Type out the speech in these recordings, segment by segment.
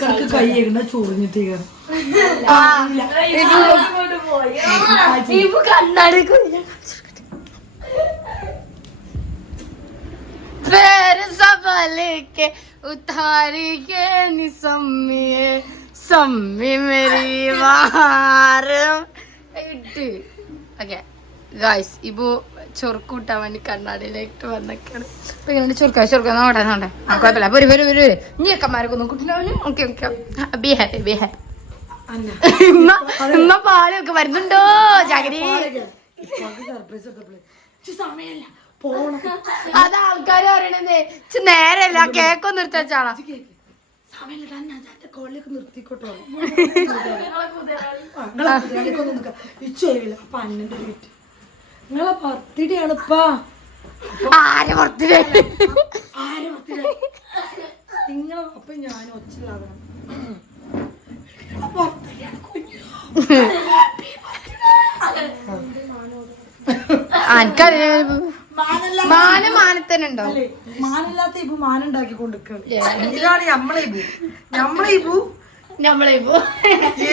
ഇടക്കിടക്ക് കൈ എഴുന്ന ചൊറിഞ്ഞിട്ട് കണ്ണാടി के उतारी के निसम्मिए सम्मी मेरी वार ഓക്കെ ഗായ്സ് ഇപ്പൊ ചൊറുക്ക് കൂട്ടാൻ വേണ്ടി കണ്ണാടിയിലേക്ക് വന്നൊക്കെയാണ്. അപ്പൊ ഇങ്ങനെ ചൊറുക്ക നോട്ടെ ആ കുഴപ്പമില്ല വരൂ നീ അക്കന്മാരൊക്കെ ഒന്നും കുട്ടിനാവില്ല. ഓക്കെ ബി ഹാപ്പി ഇമ്മ പാലൊക്കെ വരുന്നുണ്ടോ ജാഗരി? അത് ആൾക്കാര് പറയണത് നേരല്ല കേക്കൊന്നും നിർത്തിച്ചാളാ നിർത്തിക്കോട്ടോ. നിങ്ങളെ ബർത്ത്ഡേ ആണിപ്പാ. ആരെ ബർത്ത്ഡേ? നിങ്ങളെ അപ്പൊ ഞാൻ ഒച്ചലാകണം. മാനത്തനുണ്ടോ? മാനില്ലാത്ത ഇപ്പൊ മാനുണ്ടാക്കി കൊണ്ടിരിക്കുകയാണ്. ഇതാണ് നമ്മളെ ഇപ്പു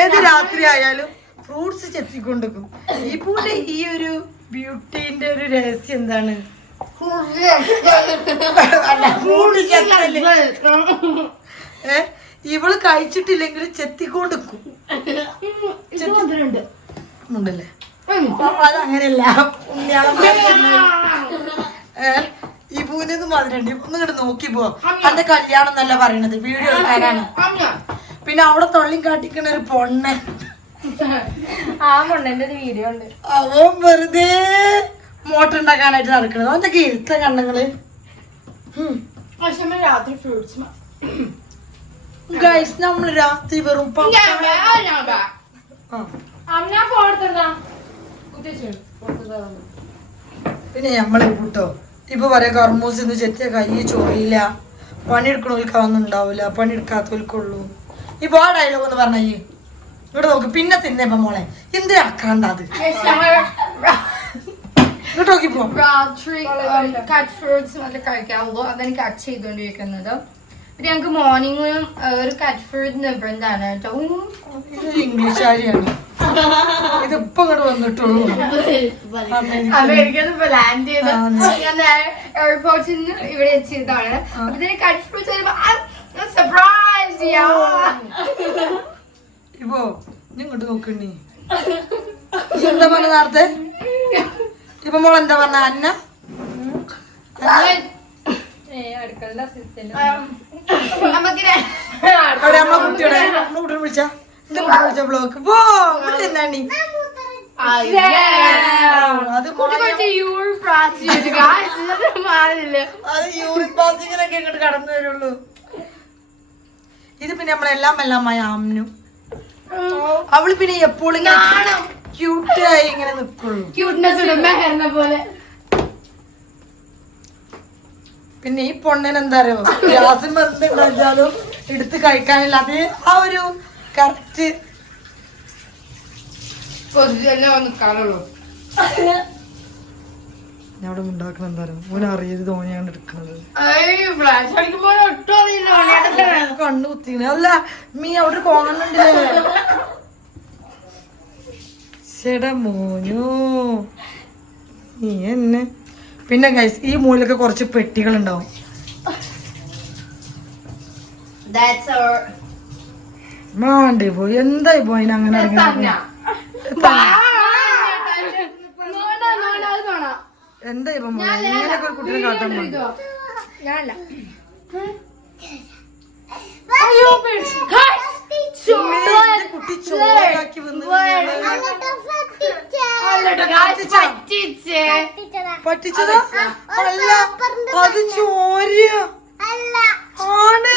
ഏത് രാത്രി ആയാലും ഫ്രൂട്ട്സ് ചെത്തിക്കൊണ്ടിരിക്കും. ഇപ്പൂന്റെ ഈ ഒരു ബ്യൂട്ടിന്റെ ഒരു രഹസ്യം എന്താണ്? ഇവള് കഴിച്ചിട്ടില്ലെങ്കിൽ ചെത്തിക്കൊണ്ടിരിക്കും. ഉണ്ടല്ലേ? അതങ്ങനെയല്ല. ഈ പൂനെന്ന് മധുരണ്ട്. ഇപ്പൊ ഇങ്ങോട്ട് നോക്കി പോ. അന്റെ കല്യാണം എന്നല്ല പറയണത്, വീഡിയോ എടുക്കാനാണ്. പിന്നെ അവിടെ തൊള്ളിയും കാട്ടിക്കണ ഒരു പൊണ്ണൻ. ആ പൊണ്ണന്റെ ഒരു വീഡിയോ ഉണ്ട്. അവൻ വെറുതെ മോട്ടർ ഉണ്ടാക്കാനായിട്ട് നടക്കണത്. അവന്റെ ഇരുത്ത കണ്ണങ്ങള്. രാത്രി ഫ്രൂട്ട്സ് ഗൈസ് നമ്മള് രാത്രി വെറും പിന്നെ നമ്മളെ കൂട്ടോ ഇപ്പൊ പറയാ കർമ്മൂസ് ഇന്ന് ചെത്തിയ കൈ ചോറിയില്ല, പണിയെടുക്കണവൽക്കൊന്നും ഉണ്ടാവില്ല, പണിയെടുക്കാത്തവൽക്കുള്ളൂ. ഇപ്പൊ ആ ഡയലോഗ് ഒന്ന് പറഞ്ഞ ഇങ്ങോട്ട് നോക്ക്. പിന്നെ തിന്നേപ്പ മോളെ എന്തിനാ ആക്കാണ്ടത്? ഇങ്ങോട്ട് നോക്കിപ്പോ. രാത്രി കട്ട് ഫ്രൂട്ട്സ് നല്ല കഴിക്കാവുള്ളൂ. അതാണ് കട്ട് ചെയ്തോണ്ടിരിക്കുന്നത്. ഞങ്ങക്ക് മോർണിംഗും ഒരു കട്ട് ഫ്രൂട്ട് നിർബന്ധമാണ് കേട്ടോ. ഇതൊരു ഇംഗ്ലീഷ് ആരിയാണ്. ഇതിപ്പോ ഇങ്ങോട്ട് വന്നിട്ടുള്ളൂ. അമേരിക്കയിൽ ലാൻഡ് ചെയ്ത് ഞാൻ എയർപോർട്ടിൽ നിന്ന് ഇവിടെ എത്തിയതാണ്. അപ്പൊ ഇതിന് കട്ട് ഫ്രൂട്ട്സ് സർപ്രൈസ്. ഇപ്പോ ഇങ്ങോട്ട് നോക്കണ്ടി. എന്താ പറഞ്ഞ നേരത്തെ? ഇപ്പൊ മോൾ എന്താ പറഞ്ഞ? അന്ന അടുക്കളുടെ അസിസ്റ്റന്റ് കുട്ടിയുടെ വിളിച്ച ബ്ലോക്ക് പോ. എന്താണി അത് യൂറിൻ പാസിങ്ങിനൊക്കെ ഇങ്ങോട്ട് കടന്നു വരുള്ളൂ. ഇത് പിന്നെ നമ്മളെല്ലാം ആമ്നു. അവള് പിന്നെ എപ്പോഴും ക്യൂട്ടായി ഇങ്ങനെ നിക്കുള്ളൂ. പിന്നെ ഈ പൊണ്ണൻ എന്താ അറിയോ, ഗ്യാസിൽ മരുന്നുണ്ടാച്ചാലും എടുത്ത് കഴിക്കാനില്ല. അത് ആ ഒരു കറക്റ്റ് ഞാവിടെ ഉണ്ടാക്കണ എന്താ അറിയോ, ഓൻ അറിയത് തോന്നിയാണ് എടുക്കണത്. കണ്ണു കുത്തിക്കണ അല്ല മീ അവിടെ കോണുന്നുണ്ടല്ലേ. ചേടാ മോനോ നീ എന്നെ. പിന്നെ ഗൈസ് ഈ മൂലൊക്കെ കുറച്ച് പെട്ടികൾ ഉണ്ടാവും. മാണ്ടേ പോയി എന്തായി പോയി അങ്ങനെ എന്താ ഇപ്പൊ ഇങ്ങനെയൊക്കെ ഒരു കുട്ടിയെ കാട്ടാൻ കുട്ടി ചോറാക്കി വന്നു. പറ്റിച്ചതാ? അല്ല അത് ചോര ആണ്.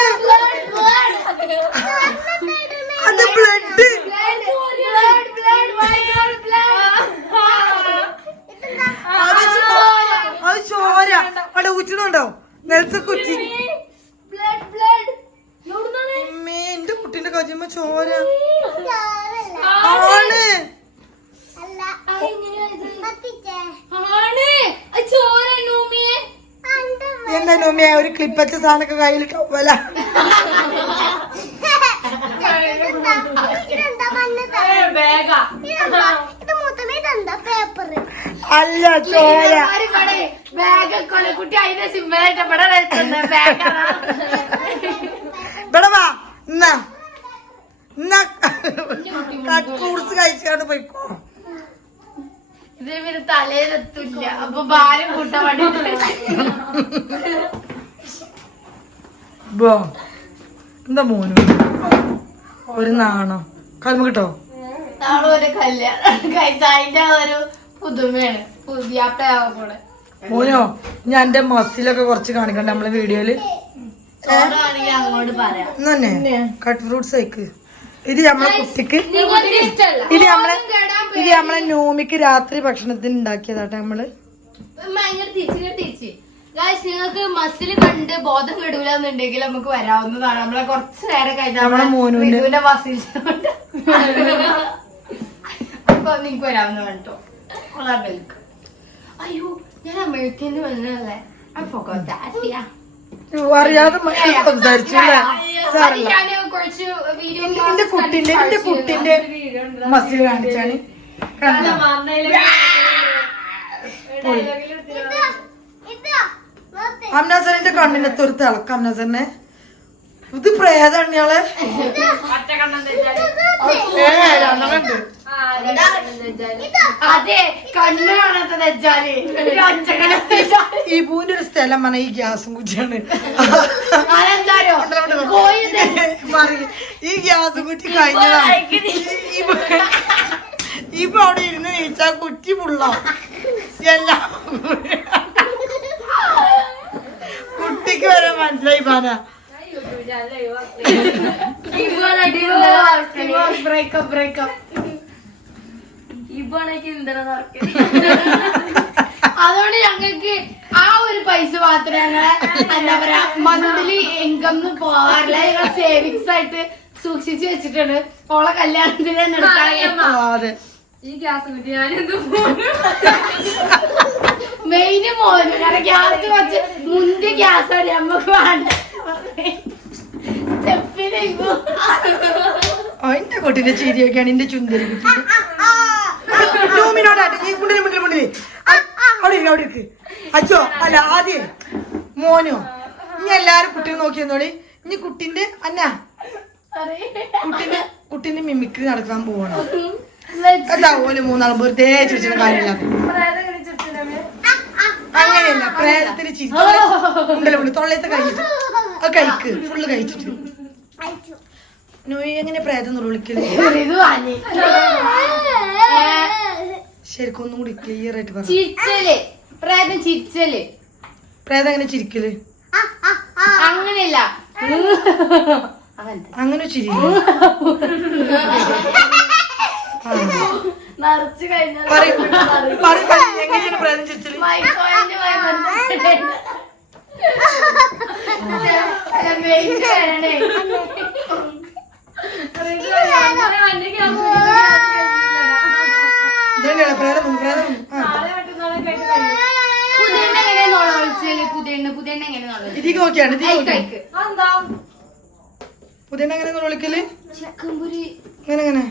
അത് ബ്ലഡ്. അത് ചോര അവിടെ ഊറ്റണുണ്ടോ? നെൽസ കുറ്റി. എന്റെ കുട്ടീന്റെ കജിമ ചോര ആണ്. എന്താ നോമിയ ഒരു ക്ലിപ്പച്ച സാധനൊക്കെ കയ്യിൽ കവല. അല്ല ചോര കുട്ടി അതിന്റെ സിമ്പിളായിട്ട് ഇവിടെ വാ എന്നാ ഫ്രൂട്ട്സ് കഴിച്ചാണ്ട് പോയിക്കോ. ഇതിന് പിന്നെ തലയിലെത്തില്ല അപ്പൊ ഭാരം കൂട്ടാൻ വേണ്ടി എന്താ മോനു ഒരു നാണോ കൽമ കിട്ടോ നാളെ ഒരു കല്യാണം കഴിച്ച അതിന്റെ ഒരു പുതുമയാണ് പുതിയാപ്പയാവൂടെ മോനോ ഞാൻ എന്റെ മസിലൊക്കെ കുറച്ച് കാണിക്കണ്ട നമ്മളെ വീഡിയോയില് അങ്ങോട്ട് പറയാം തന്നെ കട്ട് ഫ്രൂട്ട്സ് കഴിക്ക്. ഇത് നമ്മളെ കുട്ടിക്ക് ഇത് നമ്മളെ നോമിക്ക് രാത്രി ഭക്ഷണത്തിന് ഉണ്ടാക്കിയതാട്ടെ നമ്മള്. നിങ്ങൾക്ക് മസിൽ കണ്ട് ബോധം കെടൂലെന്നുണ്ടെങ്കിൽ നമുക്ക് വരാവുന്നതാണ്. നമ്മളെ കുറച്ച് നേരം നമ്മളെ മോനുവിന്റെ കഴിഞ്ഞാൽ മസിൽ അപ്പൊ നിങ്ങക്ക് വരാവുന്നതാണ് കേട്ടോ. അയ്യോ ഞാൻ അമേരിക്കന്ന് വന്നല്ലേ അറിയാതെ സംസാരിച്ചു. കുറച്ച് വീഡിയോ എന്റെ കുട്ടിന്റെ മസിൽ കാണിച്ചാണ്. അംനാസറിന്റെ കണ്ണിനകത്ത് ഒരു തിളക്കം. അംനാസറിനെ ഇത് പ്രേതാണ് ഇയാളെ. അതെ കണ്ണ് കാണാത്തത് ഈ പൂവിന്റെ ഒരു സ്ഥലം പറഞ്ഞ ഈ ഗ്യാസും കുറ്റിയാണ്. ഈ ഗ്യാസും കുറ്റി കഴിഞ്ഞതാണ്. ഇപ്പൊ അവിടെ ഇരുന്ന് കഴിച്ചാ കുറ്റി ഫുള്ളോ എല്ലാം കുട്ടിക്ക് വരെ മനസ്സിലായി പാന. അതുകൊണ്ട് ഞങ്ങൾക്ക് ആ ഒരു പൈസ മാത്രമേ ഞങ്ങളെ എന്താ പറയാ മന്ത്ലി ഇൻകം പോകാറില്ല. ഞങ്ങൾ സേവിങ്സ് ആയിട്ട് സൂക്ഷിച്ചു വെച്ചിട്ടുണ്ട്. ഓളെ കല്യാണത്തിന് തന്നെ എടുക്കാൻ. ഈ ഗ്യാസ് കുറ്റി ഞാനെന്ത് മെയിന് മോന് കാരണം ഗ്യാസ് കുറച്ച് മുന്തിയ ഗ്യാസ് ആണ് നമ്മക്ക് വേണ്ട. എന്റെ കുട്ടിന്റെ ചിരിയൊക്കെയാണ് എന്റെ ചുന്ദരി കുട്ടി. അവിടെ ഇരിക്ക്. അച്ഛോ അല്ല ആദ്യം മോനോ ഇനി എല്ലാരും കുട്ടിയെ നോക്കി നോളി. ഇനി കുട്ടിന്റെ കുട്ടിന്റെ മിമിക്രി നടക്കാൻ പോവാണ്. എന്താ ഓല് മൂന്നാളും വെറുതെ ചിരിച്ചിട്ട് കാര്യമില്ല. അങ്ങനെയല്ല പ്രേതത്തിന് ചിരിച്ചുണ്ടല്ലോ തൊള്ളയത്തെ കഴിച്ചിട്ട് അത് കഴിക്ക് ഫുള്ള് കഴിച്ചിട്ട്. എങ്ങനെ പ്രേതം വിളിക്കല് ശരിക്കും ഒന്നും കൂടി ക്ലിയർ ആയിട്ട് പറഞ്ഞു. പ്രേതം എങ്ങനെ ചിരിക്കല്? അങ്ങനെയല്ല അങ്ങനെ ചിരി നിറച്ച് കഴിഞ്ഞാൽ എങ്ങനെയാണ് പ്രേതം ചിരിച്ചല്? ഇതിക്ക് നോക്കിയാണ് പുതിയ എങ്ങനെ വിളിക്കല്? ഇങ്ങനെ ഇങ്ങനെ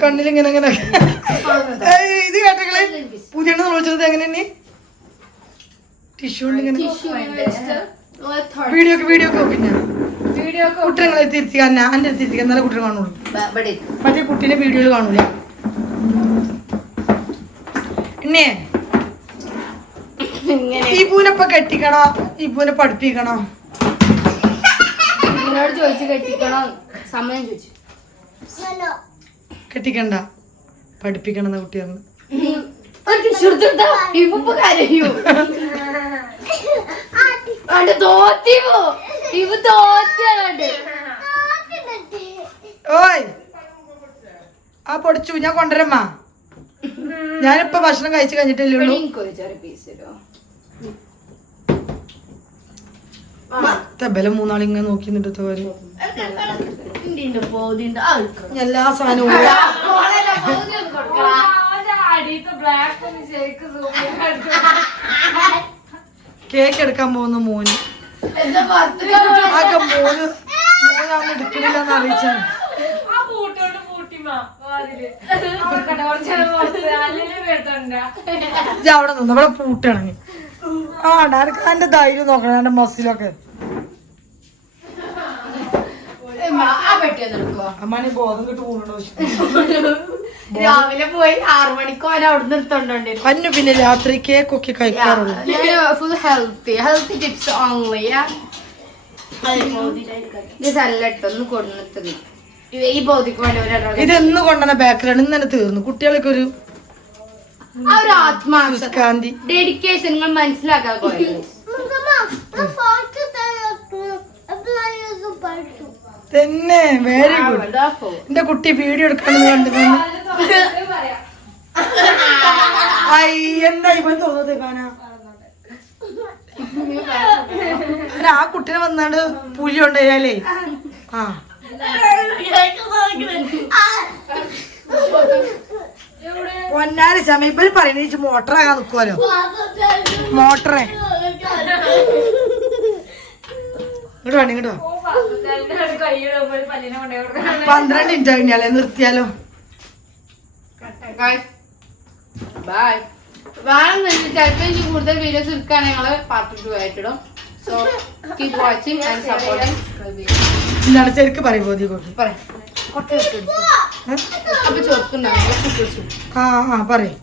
കണ്ണിലിങ്ങനെ ഇങ്ങനെ ഇത് കേട്ടങ്ങള് പുതിയ വിളിച്ചത് എങ്ങനെ ടിഷ്യൂ ഇങ്ങനെ വീഡിയോ ഒക്കെ പിന്നെ കുട്ടികളെ തിരിച്ചാൽ എന്റെ തിരിച്ചാൽ എന്നാലേ കുട്ടികൾ കാണുള്ളൂ. മറ്റേ കുട്ടീനെ വീഡിയോയിൽ കാണൂല. പിന്നെ ഈ പൂനെപ്പ കെട്ടിക്കണോ ഈ പൂനെ പഠിപ്പിക്കണോ? ചോദിച്ചു കെട്ടിക്കണോ സമയം ചോദിച്ചു. കെട്ടിക്കണ്ട പഠിപ്പിക്കണം എന്ന കുട്ടിയാണ്. ഓയ് ആ പൊടിച്ചു ഞാൻ കൊണ്ടുവരമ്മാ. ഞാനിപ്പോ ഭക്ഷണം കഴിച്ചു കഴിഞ്ഞിട്ടല്ലേ ഉള്ളൂ. ബലം മൂന്നാളിങ്ങനെ നോക്കി നിന്നിട്ട് എല്ലാ സാധനവും കേക്ക് എടുക്കാൻ പോകുന്ന മോന് ആകെ മോനാണ് എടുക്കണില്ലെന്ന് അറിയിച്ചാണ്. ഇജ്ജ് അവിടെ നിന്ന് ഇവിടെ പൂട്ടാണെങ്കിൽ ആ എനിക്ക് എന്റെ ധൈര്യം നോക്കണം എന്റെ മസിലൊക്കെ അമ്മാനി ബോധം കിട്ടു പോകണോ രാവിലെ പോയി 6 മണിക്ക് വരെ അവിടെ നിർത്തോണ്ടോണ്ടി അന്നു പിന്നെ രാത്രി കേക്കൊക്കെ കഴിക്കാറുള്ളൂ ഫുൾ ഹെൽത്തി ടിപ്സ് ഓൺലി ഇതല്ല ഇട്ടൊന്ന് കൊടുത്തത് ഈ ബോധിക്ക് വേണ്ടി ഒരാളോട് ഇതെന്ന് കൊണ്ടുവന്ന ബേക്കറിയാണ് ഇന്ന് തന്നെ തീർന്നു കുട്ടികൾക്ക് ഒരു ആ ഒരു ആത്മാർത്ഥ കാന്തി ഡെഡിക്കേഷൻ നിങ്ങൾ മനസ്സിലാക്കാതെ പോയത് തന്നെ വെരി ഗുഡ് എന്റെ കുട്ടി വീഡിയോ എടുക്കണമെന്ന് കണ്ടു എന്താ ഇപ്പൊ തോന്നുന്നത് കാനാ ആ കുട്ടീനെ വന്നാണ്ട് പുലി കൊണ്ടുപോയാലേ ആ പൊന്നാരി സമയം ഇപ്പൊ പറയുന്ന മോട്ടറാകാൻ നിക്കുവല്ലോ മോട്ടറേ ഇങ്ങോട്ട് വേണ്ട ഇങ്ങോട്ട് 12 മിനിറ്റ് കഴിഞ്ഞാലേ നിർത്തിയാലോ ബൈ വേണമെന്ന് ചിലപ്പോൾ ഇനി കൂടുതൽ വീഡിയോസ് എടുക്കുകയാണെങ്കിൽ ഞങ്ങള് പാർട്ട് 2 ആയിട്ടിടും so keep watching and supporting ഇല്ലാതെ ശരിക്ക് പറയും ബോധി കോട്ടി അപ്പൊ ചോർക്കുണ്ടാവും ആ പറയും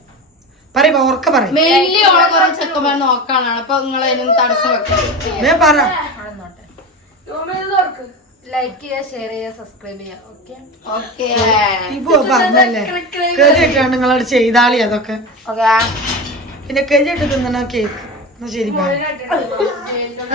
ഓർക്ക പറയും മെയിൻലി ഓളെ കുറെ ചെക്കന്മാർ നോക്കാനാണ് അപ്പൊ നിങ്ങൾ അതിനൊന്നും തടസ്സം വെക്കാം പറ ലൈക്ക് ചെയ്യുക ഷെയർ ചെയ്യുക സബ്സ്ക്രൈബ് ചെയ്യുക ഓക്കെ ഓക്കെ ഇപ്പൊ പറഞ്ഞല്ലേ കേട്ടിട്ടാണ് നിങ്ങളോട് ചെയ്താളി അതൊക്കെ ഓക്കെ പിന്നെ കരിയിട്ട് തിന്നണ കേക്ക് ശരി ബൈ ഓക്കെ